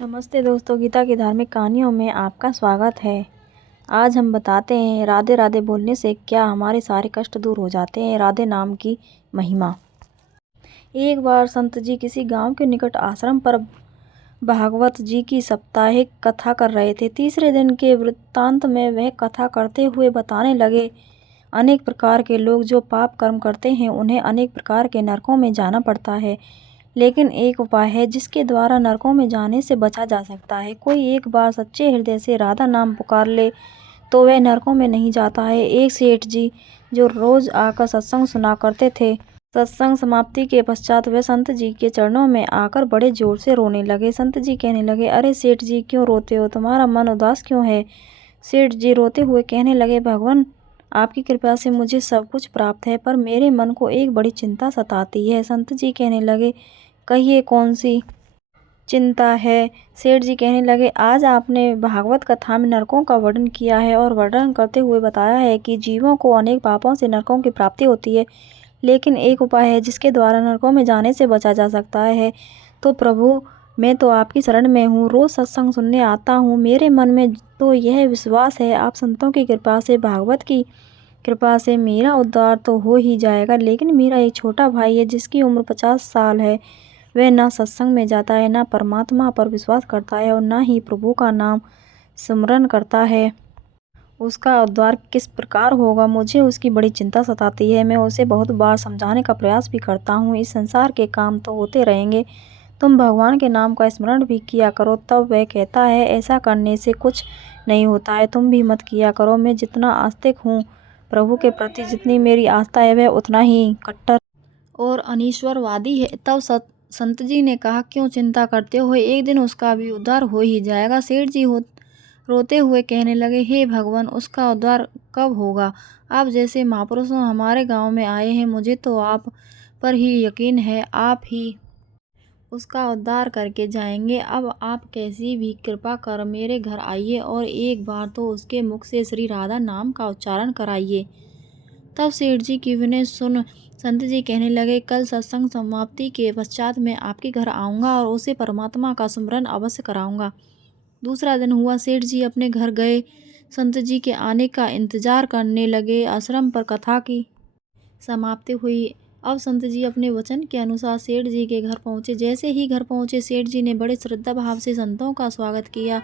नमस्ते दोस्तों, गीता की धार्मिक कहानियों में आपका स्वागत है। आज हम बताते हैं राधे राधे बोलने से क्या हमारे सारे कष्ट दूर हो जाते हैं। राधे नाम की महिमा। एक बार संत जी किसी गांव के निकट आश्रम पर भागवत जी की साप्ताहिक कथा कर रहे थे। तीसरे दिन के वृत्तांत में वह कथा करते हुए बताने लगे, अनेक प्रकार के लोग जो पाप कर्म करते हैं उन्हें अनेक प्रकार के नरकों में जाना पड़ता है, लेकिन एक उपाय है जिसके द्वारा नरकों में जाने से बचा जा सकता है। कोई एक बार सच्चे हृदय से राधा नाम पुकार ले तो वह नरकों में नहीं जाता है। एक सेठ जी जो रोज आकर सत्संग सुना करते थे, सत्संग समाप्ति के पश्चात वे संत जी के चरणों में आकर बड़े जोर से रोने लगे। संत जी कहने लगे, अरे सेठ जी, क्यों रोते हो? तुम्हारा मन उदास क्यों है? सेठ जी रोते हुए कहने लगे, भगवान, आपकी कृपा से मुझे सब कुछ प्राप्त है, पर मेरे मन को एक बड़ी चिंता सताती है। संत जी कहने लगे, कहिए कौन सी चिंता है? सेठ जी कहने लगे, आज आपने भागवत कथा में नरकों का वर्णन किया है और वर्णन करते हुए बताया है कि जीवों को अनेक पापों से नरकों की प्राप्ति होती है, लेकिन एक उपाय है जिसके द्वारा नरकों में जाने से बचा जा सकता है। तो प्रभु, मैं तो आपकी शरण में हूँ, रोज सत्संग सुनने आता हूँ। मेरे मन में तो यह विश्वास है, आप संतों की कृपा से, भागवत की कृपा से मेरा उद्धार तो हो ही जाएगा। लेकिन मेरा एक छोटा भाई है जिसकी उम्र 50 साल है। वह ना सत्संग में जाता है, ना परमात्मा पर विश्वास करता है और ना ही प्रभु का नाम स्मरण करता है। उसका उद्धार किस प्रकार होगा? मुझे उसकी बड़ी चिंता सताती है। मैं उसे बहुत बार समझाने का प्रयास भी करता हूँ, इस संसार के काम तो होते रहेंगे, तुम भगवान के नाम का स्मरण भी किया करो। तब वह कहता है, ऐसा करने से कुछ नहीं होता है, तुम भी मत किया करो। मैं जितना आस्तिक हूँ प्रभु के प्रति, जितनी मेरी आस्था है, वह उतना ही कट्टर और अनीश्वरवादी है। तब संत जी ने कहा, क्यों चिंता करते हो? एक दिन उसका भी उद्धार हो ही जाएगा। सेठ जी रोते हुए कहने लगे, हे भगवान, उसका उद्धार कब होगा? आप जैसे महापुरुष हमारे गांव में आए हैं, मुझे तो आप पर ही यकीन है, आप ही उसका उद्धार करके जाएंगे। अब आप कैसी भी कृपा कर मेरे घर आइए और एक बार तो उसके मुख से श्री राधा नाम का उच्चारण कराइए। तब सेठ जी की विनय सुन संत जी कहने लगे, कल सत्संग समाप्ति के पश्चात मैं आपके घर आऊँगा और उसे परमात्मा का सुमरन अवश्य कराऊँगा। दूसरा दिन हुआ, सेठ जी अपने घर गए, संत जी के आने का इंतजार करने लगे। आश्रम पर कथा की समाप्ति हुई। अब संत जी अपने वचन के अनुसार सेठ जी के घर पहुँचे। जैसे ही घर पहुँचे, सेठ जी ने बड़े श्रद्धा भाव से संतों का स्वागत किया।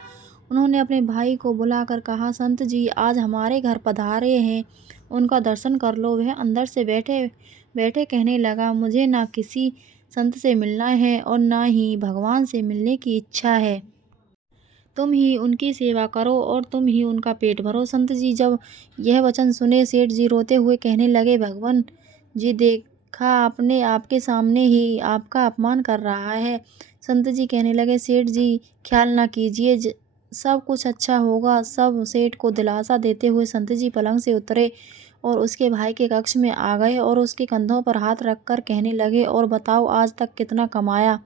उन्होंने अपने भाई को बुलाकर कहा, संत जी आज हमारे घर पधारे हैं, उनका दर्शन कर लो। वह अंदर से बैठे बैठे कहने लगा, मुझे ना किसी संत से मिलना है और ना ही भगवान से मिलने की इच्छा है। तुम ही उनकी सेवा करो और तुम ही उनका पेट भरो। संत जी जब यह वचन सुने, सेठ जी रोते हुए कहने लगे, भगवान जी, देखा आपने, आपके सामने ही आपका अपमान कर रहा है। संत जी कहने लगे, सेठ जी ख्याल ना कीजिए, सब कुछ अच्छा होगा। सब सेठ को दिलासा देते हुए संत जी पलंग से उतरे और उसके भाई के कक्ष में आ गए और उसके कंधों पर हाथ रखकर कहने लगे, और बताओ आज तक कितना कमाया?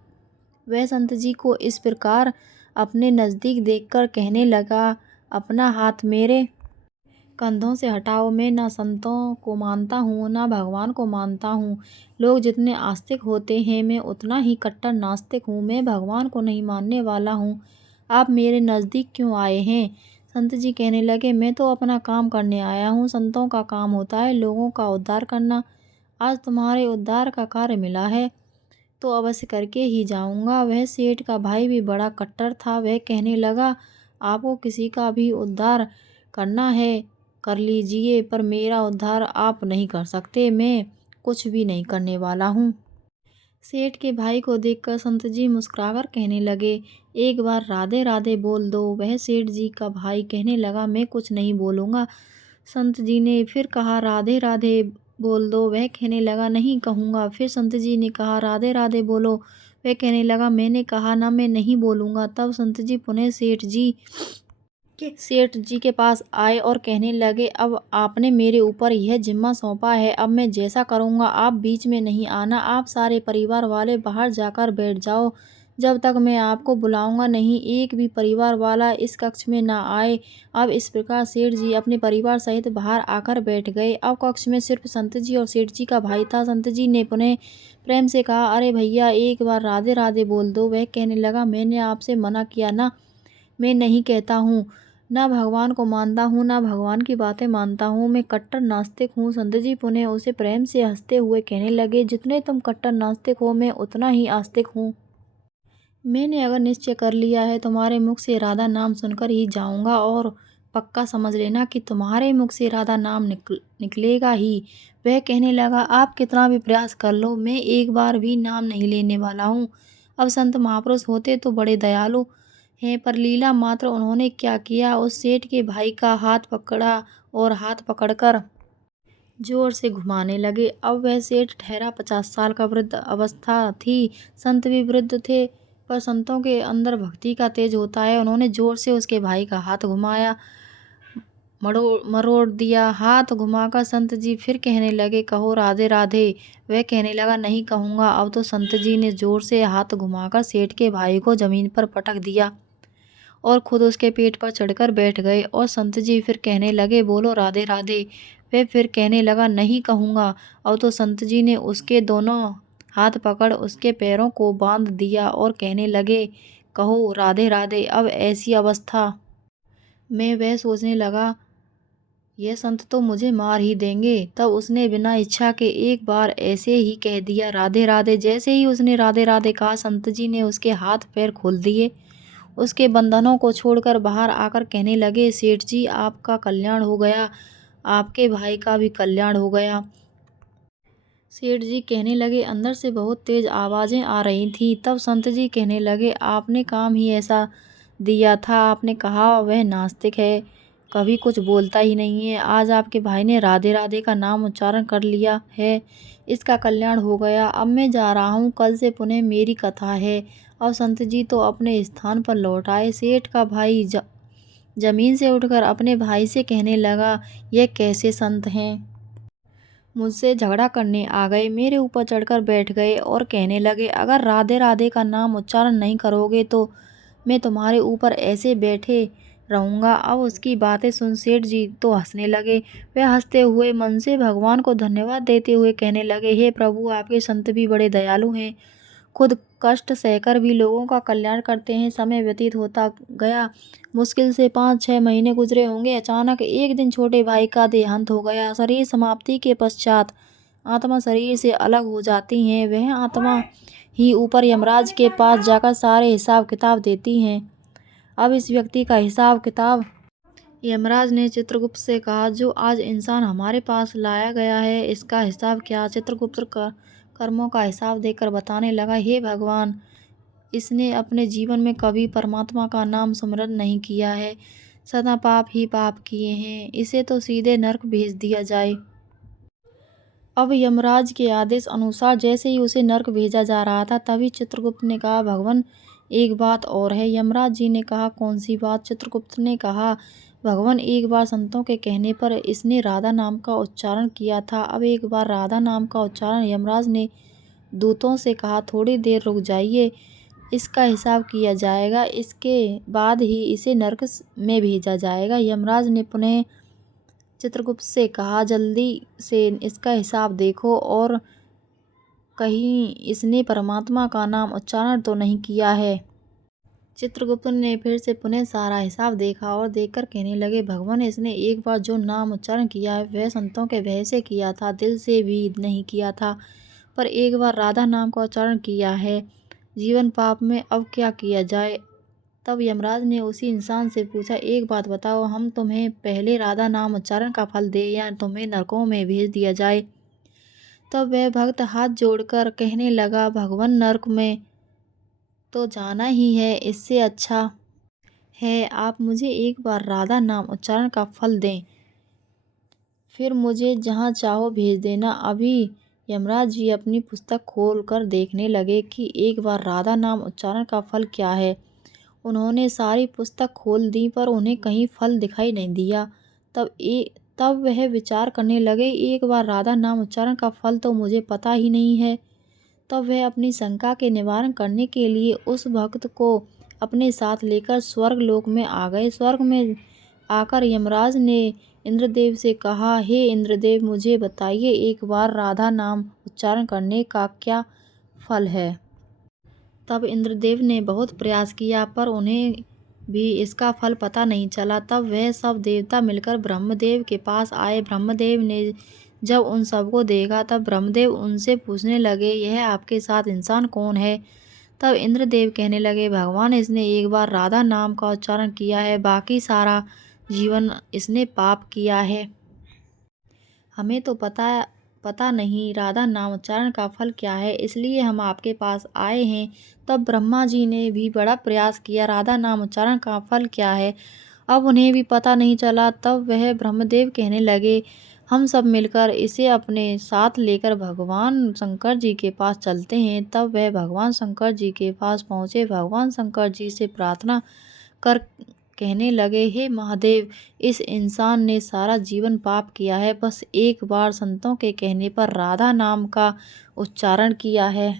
वह संत जी को इस प्रकार अपने नज़दीक देखकर कहने लगा, अपना हाथ मेरे कंधों से हटाओ। मैं ना संतों को मानता हूँ, ना भगवान को मानता हूँ। लोग जितने आस्तिक होते हैं, मैं उतना ही कट्टर नास्तिक हूँ। मैं भगवान को नहीं मानने वाला हूँ। आप मेरे नज़दीक क्यों आए हैं? संत जी कहने लगे, मैं तो अपना काम करने आया हूँ। संतों का काम होता है लोगों का उद्धार करना। आज तुम्हारे उद्धार का कार्य मिला है तो अवश्य करके ही जाऊंगा। वह सेठ का भाई भी बड़ा कट्टर था। वह कहने लगा, आपको किसी का भी उद्धार करना है कर लीजिए, पर मेरा उद्धार आप नहीं कर सकते। मैं कुछ भी नहीं करने वाला हूँ। सेठ के भाई को देखकर संत जी मुस्कुराकर कहने लगे, एक बार राधे राधे बोल दो। वह सेठ जी का भाई कहने लगा, मैं कुछ नहीं बोलूँगा। संत जी ने फिर कहा, राधे राधे बोल दो। वह कहने लगा, नहीं कहूँगा। फिर संत जी ने कहा, राधे राधे बोलो। वह कहने लगा, मैंने कहा ना, मैं नहीं बोलूँगा। तब संत जी पुनः सेठ जी के पास आए और कहने लगे, अब आपने मेरे ऊपर यह जिम्मा सौंपा है, अब मैं जैसा करूँगा। आप बीच में नहीं आना। आप सारे परिवार वाले बाहर जाकर बैठ जाओ। जब तक मैं आपको बुलाऊंगा नहीं, एक भी परिवार वाला इस कक्ष में न आए। अब इस प्रकार सेठ जी अपने परिवार सहित बाहर आकर बैठ गए। अब कक्ष में सिर्फ संत जी और सेठ जी का भाई था। संत जी ने पुनः प्रेम से कहा, अरे भैया, एक बार राधे राधे बोल दो। वह कहने लगा, मैंने आपसे मना किया ना, मैं नहीं कहता हूँ। ना भगवान को मानता हूँ, ना भगवान की बातें मानता हूँ। मैं कट्टर नास्तिक हूँ। संत जी पुनः उसे प्रेम से हंसते हुए कहने लगे, जितने तुम कट्टर नास्तिक हो, मैं उतना ही आस्तिक हूँ। मैंने अगर निश्चय कर लिया है, तुम्हारे मुख से राधा नाम सुनकर ही जाऊंगा, और पक्का समझ लेना कि तुम्हारे मुख से राधा नाम निकलेगा ही। वह कहने लगा, आप कितना भी प्रयास कर लो, मैं एक बार भी नाम नहीं लेने वाला हूँ। अब संत महापुरुष होते तो बड़े दयालु हैं, पर लीला मात्र उन्होंने क्या किया, उस सेठ के भाई का हाथ पकड़ा और हाथ पकड़कर जोर से घुमाने लगे। अब वह सेठ ठहरा 50 साल का, वृद्ध अवस्था थी। संत भी वृद्ध थे, पर संतों के अंदर भक्ति का तेज होता है। उन्होंने जोर से उसके भाई का हाथ घुमाया, मरोड़ दिया। हाथ घुमाकर संत जी फिर कहने लगे, कहो राधे राधे। वह कहने लगा, नहीं कहूँगा। अब तो संत जी ने जोर से हाथ घुमाकर सेठ के भाई को जमीन पर पटक दिया और खुद उसके पेट पर चढ़कर बैठ गए। और संत जी फिर कहने लगे, बोलो राधे राधे। वह फिर कहने लगा, नहीं कहूँगा। अब तो संत जी ने उसके दोनों हाथ पकड़ उसके पैरों को बांध दिया और कहने लगे, कहो राधे राधे। अब ऐसी अवस्था में वह सोचने लगा, ये संत तो मुझे मार ही देंगे। तब उसने बिना इच्छा के एक बार ऐसे ही कह दिया, राधे राधे। जैसे ही उसने राधे राधे कहा, संत जी ने उसके हाथ पैर खोल दिए, उसके बंधनों को छोड़कर बाहर आकर कहने लगे, सेठ जी, आपका कल्याण हो गया, आपके भाई का भी कल्याण हो गया। सेठ जी कहने लगे, अंदर से बहुत तेज आवाज़ें आ रही थीं। तब संत जी कहने लगे, आपने काम ही ऐसा दिया था। आपने कहा वह नास्तिक है, कभी कुछ बोलता ही नहीं है। आज आपके भाई ने राधे राधे का नाम उच्चारण कर लिया है, इसका कल्याण हो गया। अब मैं जा रहा हूँ, कल से पुनः मेरी कथा है। और संत जी तो अपने स्थान पर लौट आए। सेठ का भाई जमीन से उठकर अपने भाई से कहने लगा, यह कैसे संत हैं, मुझसे झगड़ा करने आ गए, मेरे ऊपर चढ़कर बैठ गए और कहने लगे, अगर राधे राधे का नाम उच्चारण नहीं करोगे तो मैं तुम्हारे ऊपर ऐसे बैठे रहूँगा। अब उसकी बातें सुन सेठ जी तो हंसने लगे। वे हंसते हुए मन से भगवान को धन्यवाद देते हुए कहने लगे, हे प्रभु, आपके संत भी बड़े दयालु हैं, खुद कष्ट सहकर भी लोगों का कल्याण करते हैं। समय व्यतीत होता गया। मुश्किल से 5-6 महीने गुजरे होंगे। अचानक एक दिन छोटे भाई का देहांत हो गया। शरीर समाप्ति के पश्चात आत्मा शरीर से अलग हो जाती है। वह आत्मा ही ऊपर यमराज के पास जाकर सारे हिसाब किताब देती हैं। अब इस व्यक्ति का हिसाब किताब यमराज ने चित्रगुप्त से कहा, जो आज इंसान हमारे पास लाया गया है, इसका हिसाब क्या। चित्रगुप्त का कर्मों का हिसाब देकर बताने लगा, हे भगवान, इसने अपने जीवन में कभी परमात्मा का नाम स्मरण नहीं किया है, सदा पाप ही पाप किए हैं, इसे तो सीधे नरक भेज दिया जाए। अब यमराज के आदेश अनुसार जैसे ही उसे नरक भेजा जा रहा था, तभी चित्रगुप्त ने कहा, भगवान, एक बात और है। यमराज जी ने कहा, कौन सी बात। चित्रगुप्त ने कहा, भगवान, एक बार संतों के कहने पर इसने राधा नाम का उच्चारण किया था। अब एक बार राधा नाम का उच्चारण यमराज ने दूतों से कहा, थोड़ी देर रुक जाइए, इसका हिसाब किया जाएगा, इसके बाद ही इसे नरक में भेजा जाएगा। यमराज ने पुनः चित्रगुप्त से कहा, जल्दी से इसका हिसाब देखो और कहीं इसने परमात्मा का नाम उच्चारण तो नहीं किया है। चित्रगुप्त ने फिर से पुनः सारा हिसाब देखा और देखकर कहने लगे, भगवान, इसने एक बार जो नाम उच्चारण किया है वह संतों के भय से किया था, दिल से भी नहीं किया था। पर एक बार राधा नाम का उच्चारण किया है, जीवन पाप में, अब क्या किया जाए। तब यमराज ने उसी इंसान से पूछा, एक बात बताओ, हम तुम्हें पहले राधा नाम उच्चारण का फल दे या तुम्हें नरकों में भेज दिया जाए। तब वह भक्त हाथ जोड़कर कहने लगा, भगवान, नरक में तो जाना ही है, इससे अच्छा है आप मुझे एक बार राधा नाम उच्चारण का फल दें, फिर मुझे जहाँ चाहो भेज देना। अभी यमराज जी अपनी पुस्तक खोल कर देखने लगे कि एक बार राधा नाम उच्चारण का फल क्या है। उन्होंने सारी पुस्तक खोल दी, पर उन्हें कहीं फल दिखाई नहीं दिया। तब वह विचार करने लगे, एक बार राधा नाम उच्चारण का फल तो मुझे पता ही नहीं है। तब वह अपनी शंका के निवारण करने के लिए उस भक्त को अपने साथ लेकर स्वर्ग लोक में आ गए। स्वर्ग में आकर यमराज ने इंद्रदेव से कहा, हे इंद्रदेव, मुझे बताइए, एक बार राधा नाम उच्चारण करने का क्या फल है। तब इंद्रदेव ने बहुत प्रयास किया पर उन्हें भी इसका फल पता नहीं चला। तब वह सब देवता मिलकर ब्रह्मदेव के पास आए। ब्रह्मदेव ने जब उन सबको देखा तब ब्रह्मदेव उनसे पूछने लगे, यह आपके साथ इंसान कौन है। तब इंद्रदेव कहने लगे, भगवान, इसने एक बार राधा नाम का उच्चारण किया है, बाकी सारा जीवन इसने पाप किया है। हमें तो पता नहीं राधा नाम उच्चारण का फल क्या है, इसलिए हम आपके पास आए हैं। तब ब्रह्मा जी ने भी बड़ा प्रयास किया, राधा नाम उच्चारण का फल क्या है, अब उन्हें भी पता नहीं चला। तब वह ब्रह्मदेव कहने लगे, हम सब मिलकर इसे अपने साथ लेकर भगवान शंकर जी के पास चलते हैं। तब वह भगवान शंकर जी के पास पहुँचे। भगवान शंकर जी से प्रार्थना कर कहने लगे, हे महादेव, इस इंसान ने सारा जीवन पाप किया है, बस एक बार संतों के कहने पर राधा नाम का उच्चारण किया है।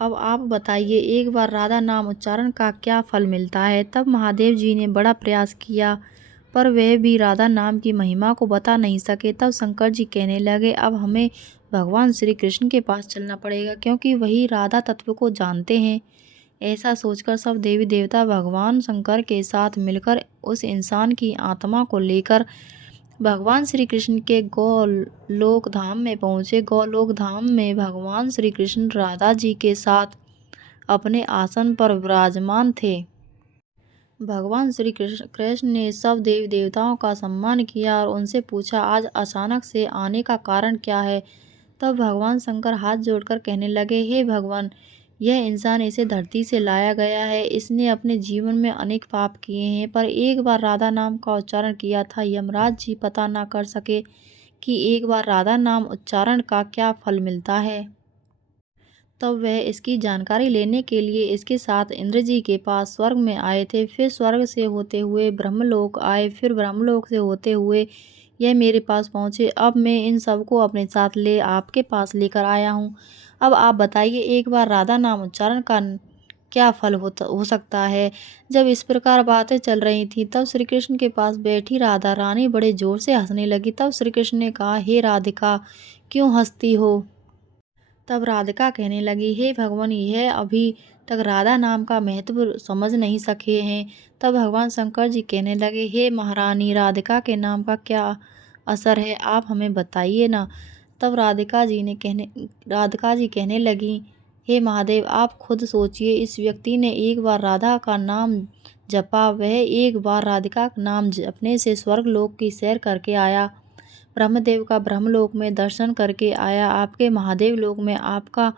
अब आप बताइए, एक बार राधा नाम उच्चारण का क्या फल मिलता है। तब महादेव जी ने बड़ा प्रयास किया पर वह भी राधा नाम की महिमा को बता नहीं सके। तब शंकर जी कहने लगे, अब हमें भगवान श्री कृष्ण के पास चलना पड़ेगा, क्योंकि वही राधा तत्व को जानते हैं। ऐसा सोचकर सब देवी देवता भगवान शंकर के साथ मिलकर उस इंसान की आत्मा को लेकर भगवान श्री कृष्ण के गोलोक धाम में पहुँचे। गोलोक धाम में भगवान श्री कृष्ण राधा जी के साथ अपने आसन पर विराजमान थे। भगवान श्री कृष्ण ने सब देवी देवताओं का सम्मान किया और उनसे पूछा, आज अचानक से आने का कारण क्या है। तब भगवान शंकर हाथ जोड़कर कहने लगे, हे भगवान, यह इंसान इसे धरती से लाया गया है। इसने अपने जीवन में अनेक पाप किए हैं, पर एक बार राधा नाम का उच्चारण किया था। यमराज जी पता ना कर सके कि एक बार राधा नाम उच्चारण का क्या फल मिलता है। तब वह इसकी जानकारी लेने के लिए इसके साथ इंद्र जी के पास स्वर्ग में आए थे। फिर स्वर्ग से होते हुए ब्रह्मलोक आए, फिर ब्रह्मलोक से होते हुए यह मेरे पास पहुँचे। अब मैं इन सबको अपने साथ ले आपके पास लेकर आया हूँ। अब आप बताइए, एक बार राधा नाम उच्चारण का क्या फल हो सकता है। जब इस प्रकार बातें चल रही थी तब श्री कृष्ण के पास बैठी राधा रानी बड़े जोर से हंसने लगी। तब श्री कृष्ण ने कहा, हे राधिका, क्यों हंसती हो। तब राधिका कहने लगी, हे भगवान, यह अभी तक राधा नाम का महत्व समझ नहीं सके हैं। तब भगवान शंकर जी कहने लगे, हे महारानी, राधिका के नाम का क्या असर है, आप हमें बताइए ना। तब राधिका जी कहने लगी, हे महादेव, आप खुद सोचिए, इस व्यक्ति ने एक बार राधा का नाम जपा, वह एक बार राधिका का नाम जपने से स्वर्ग लोक की सैर करके आया, ब्रह्मदेव का ब्रह्मलोक में दर्शन करके आया, आपके महादेव लोक में आपका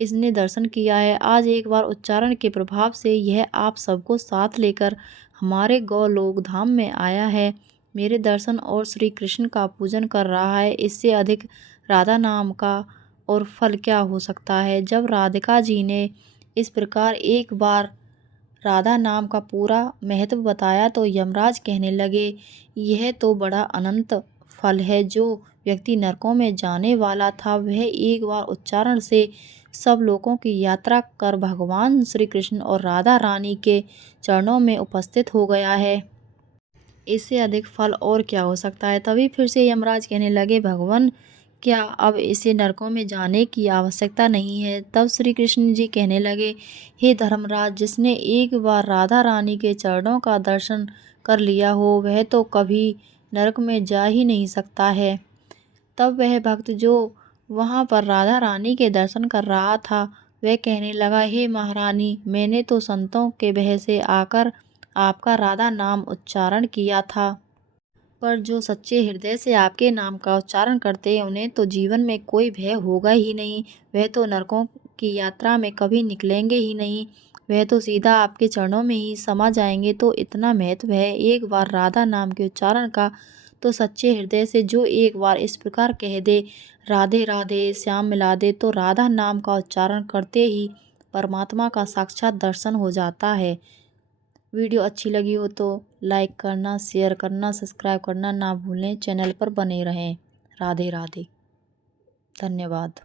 इसने दर्शन किया है। आज एक बार उच्चारण के प्रभाव से यह आप सबको साथ लेकर हमारे गोलोक धाम में आया है, मेरे दर्शन और श्री कृष्ण का पूजन कर रहा है। इससे अधिक राधा नाम का और फल क्या हो सकता है। जब राधिका जी ने इस प्रकार एक बार राधा नाम का पूरा महत्व बताया तो यमराज कहने लगे, यह तो बड़ा अनंत फल है। जो व्यक्ति नरकों में जाने वाला था वह एक बार उच्चारण से सब लोगों की यात्रा कर भगवान श्री कृष्ण और राधा रानी के चरणों में उपस्थित हो गया है। इससे अधिक फल और क्या हो सकता है। तभी फिर से यमराज कहने लगे, भगवान, क्या अब इसे नरकों में जाने की आवश्यकता नहीं है। तब श्री कृष्ण जी कहने लगे, हे धर्मराज, जिसने एक बार राधा रानी के चरणों का दर्शन कर लिया हो वह तो कभी नरक में जा ही नहीं सकता है। तब वह भक्त जो वहाँ पर राधा रानी के दर्शन कर रहा था वह कहने लगा, हे महारानी, मैंने तो संतों के भय से आकर आपका राधा नाम उच्चारण किया था, पर जो सच्चे हृदय से आपके नाम का उच्चारण करते हैं उन्हें तो जीवन में कोई भय होगा ही नहीं। वह तो नरकों की यात्रा में कभी निकलेंगे ही नहीं, वह तो सीधा आपके चरणों में ही समा जाएंगे। तो इतना महत्व है एक बार राधा नाम के उच्चारण का, तो सच्चे हृदय से जो एक बार इस प्रकार कह दे, राधे राधे श्याम मिला दे, तो राधा नाम का उच्चारण करते ही परमात्मा का साक्षात दर्शन हो जाता है। वीडियो अच्छी लगी हो तो लाइक करना, शेयर करना, सब्सक्राइब करना ना भूलें। चैनल पर बने रहें। राधे राधे। धन्यवाद।